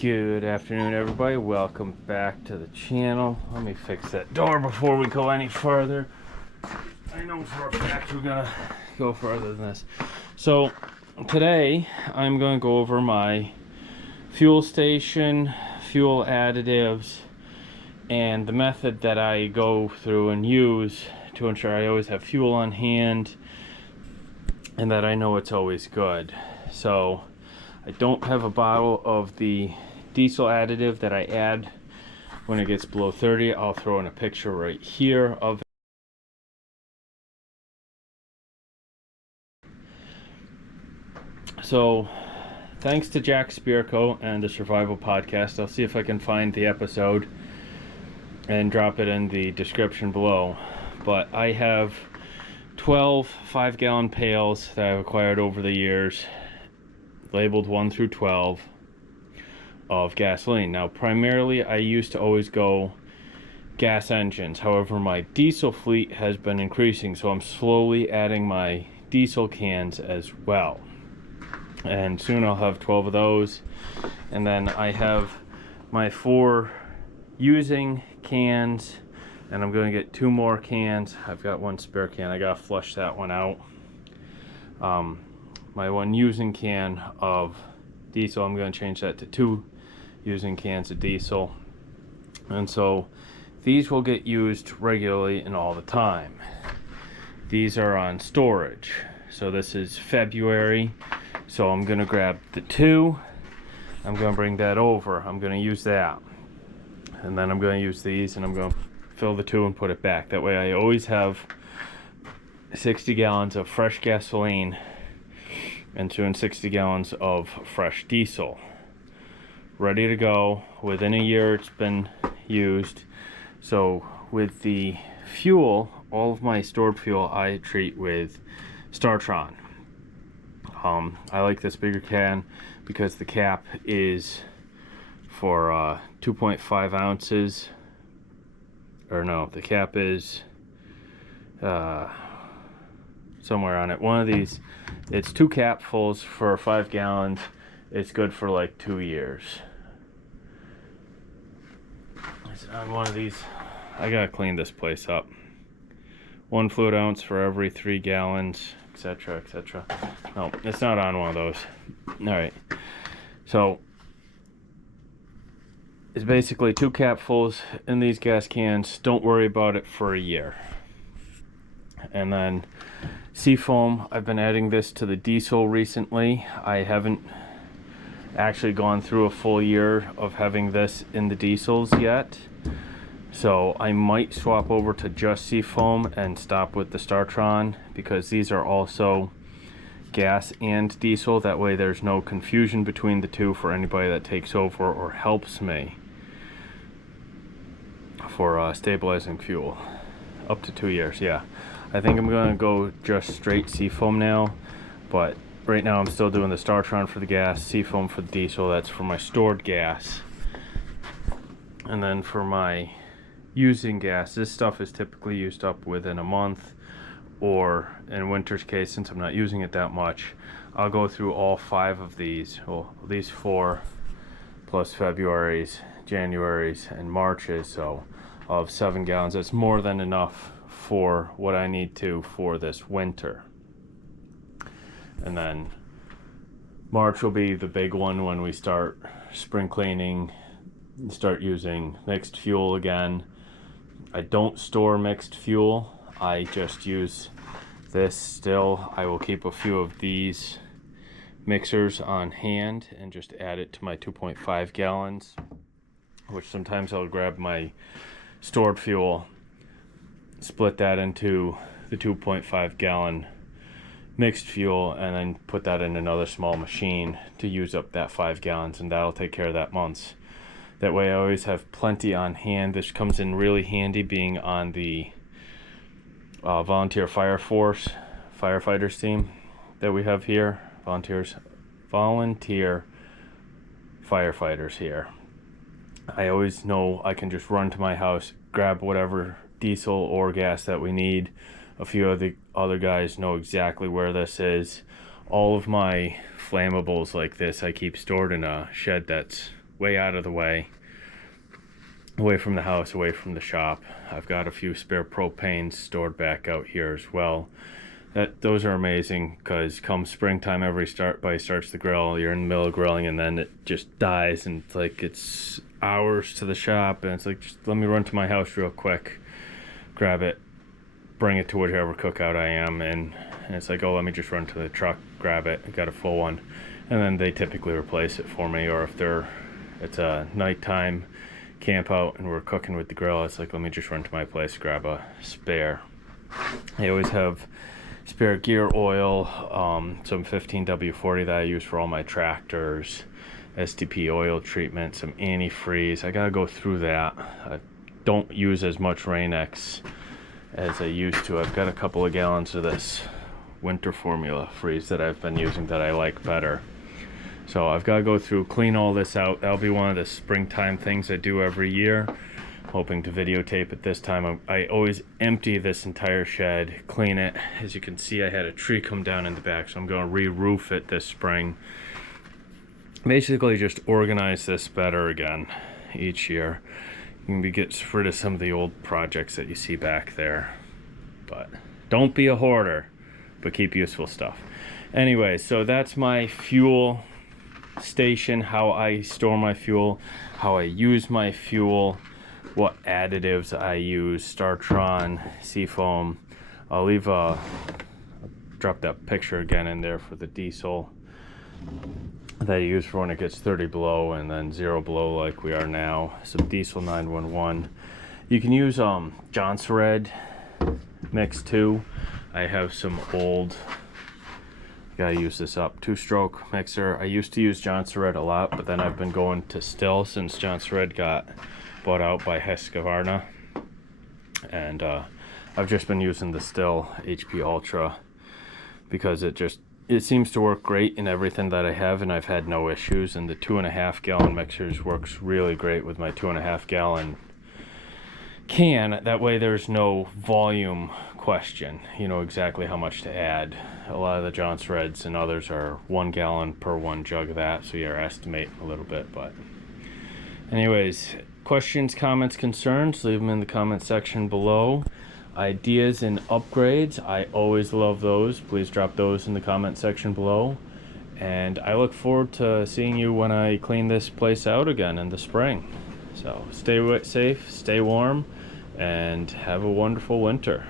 Good afternoon, everybody. Welcome back to the channel. Let me fix that door before we go any further. I know for a fact we're gonna go further than this. So today I'm going to go over my fuel station, fuel additives, and the method that I go through and use to ensure I always have fuel on hand and that I know it's always good. So I don't have a bottle of the diesel additive that I add when it gets below 30. I'll throw in a picture right here of it. So thanks to Jack Spirko and the Survival Podcast. I'll see if I can find the episode and drop it in the description below. But I have 12 5-gallon pails that I've acquired over the years, labeled 1 through 12, of gasoline. Now primarily I used to always go gas engines. However, my diesel fleet has been increasing, so I'm slowly adding my diesel cans as well. And soon I'll have 12 of those. And then I have my 4 using cans, and I'm going to get 2 more cans. I've got 1 spare can. I gotta flush that one out. My 1 using can of diesel, I'm going to change that to 2 using cans of diesel. And so these will get used regularly and all the time. These are on storage. So this is February. So I'm going to grab the 2. I'm going to bring that over. I'm going to use that. And then I'm going to use these, and I'm going to fill the 2 and put it back. That way I always have 60 gallons of fresh gasoline and 260 gallons of fresh diesel ready to go. Within a year it's been used. So with the fuel, all of my stored fuel I treat with Startron. I like this bigger can because the cap is for 2.5 ounces, or no, the cap is somewhere on it. One of these, it's 2 capfuls for 5 gallons. It's good for like 2 years. On one of these, I gotta clean this place up. 1 fluid ounce for every 3 gallons, etc., etc. No, it's not on one of those. All right, so it's basically 2 capfuls in these gas cans. Don't worry about it for a year. And then seafoam, I've been adding this to the diesel recently. I haven't actually gone through a full year of having this in the diesels yet, so I might swap over to just seafoam and stop with the Startron, because these are also gas and diesel. That way there's no confusion between the two for anybody that takes over or helps me for stabilizing fuel. Up to 2 years. Yeah, I think I'm gonna go just straight seafoam now, but right now I'm still doing the Startron for the gas, seafoam for the diesel. That's for my stored gas. And then for my using gas, this stuff is typically used up within a month, or in winter's case, since I'm not using it that much, I'll go through all 5 of these. Well, these 4 plus February's, January's, and March's, so I'll have 7 gallons. That's more than enough for what I need to for this winter. And then March will be the big one when we start spring cleaning, start using mixed fuel again. I don't store mixed fuel. I just use this still. I will keep a few of these mixers on hand and just add it to my 2.5 gallons, which sometimes I'll grab my stored fuel, split that into the 2.5 gallon mixed fuel, and then put that in another small machine to use up that 5 gallons, and that'll take care of that month's. That way I always have plenty on hand. This comes in really handy being on the volunteer fire force firefighters team that we have here. Volunteer firefighters here. I always know I can just run to my house, grab whatever diesel or gas that we need. A few of the other guys know exactly where this is. All of my flammables like this I keep stored in a shed that's way out of the way, away from the house, away from the shop. I've got a few spare propanes stored back out here as well. Those are amazing, because come springtime, everybody starts the grill, you're in the middle of grilling, and then it just dies, and it's like it's hours to the shop, and it's like, just let me run to my house real quick, grab it, bring it to whichever cookout I am in, and it's like, oh, let me just run to the truck, grab it, I got a full one, and then they typically replace it for me. Or if it's a nighttime camp out and we're cooking with the grill, it's like, let me just run to my place, grab a spare. I always have spare gear oil, some 15W40 that I use for all my tractors, STP oil treatment, some antifreeze. I gotta go through that. I don't use as much Rain-X as I used to. I've got a couple of gallons of this winter formula freeze that I've been using that I like better. So I've got to go through, clean all this out. That'll be one of the springtime things I do every year. Hoping to videotape it this time. I always empty this entire shed, clean it. As you can see, I had a tree come down in the back, so I'm going to re-roof it this spring. Basically just organize this better again each year. You can get rid of some of the old projects that you see back there. But don't be a hoarder, but keep useful stuff. Anyway, so that's my fuel station, how I store my fuel, how I use my fuel, what additives I use, Startron, Seafoam. I'll drop that picture again in there for the diesel that I use for when it gets 30 below and then 0 below like we are now. Some diesel 911. You can use Johnson Red mix too. I have some old, gotta use this up, 2-stroke mixer. I used to use Johnson Red a lot, but then I've been going to Still since Johnson Red got bought out by Husqvarna, and I've just been using the Still HP Ultra because it seems to work great in everything that I have, and I've had no issues. And the 2.5 gallon mixers works really great with my 2.5 gallon can. That way there's no volume question, you know exactly how much to add. A lot of the Johnson Reds and others are 1 gallon per 1 jug of that, so you're estimating a little bit. But anyways, questions, comments, concerns, leave them in the comment section below. Ideas and upgrades, I always love those. Please drop those in the comment section below. And I look forward to seeing you when I clean this place out again in the spring. So stay safe, stay warm, and have a wonderful winter.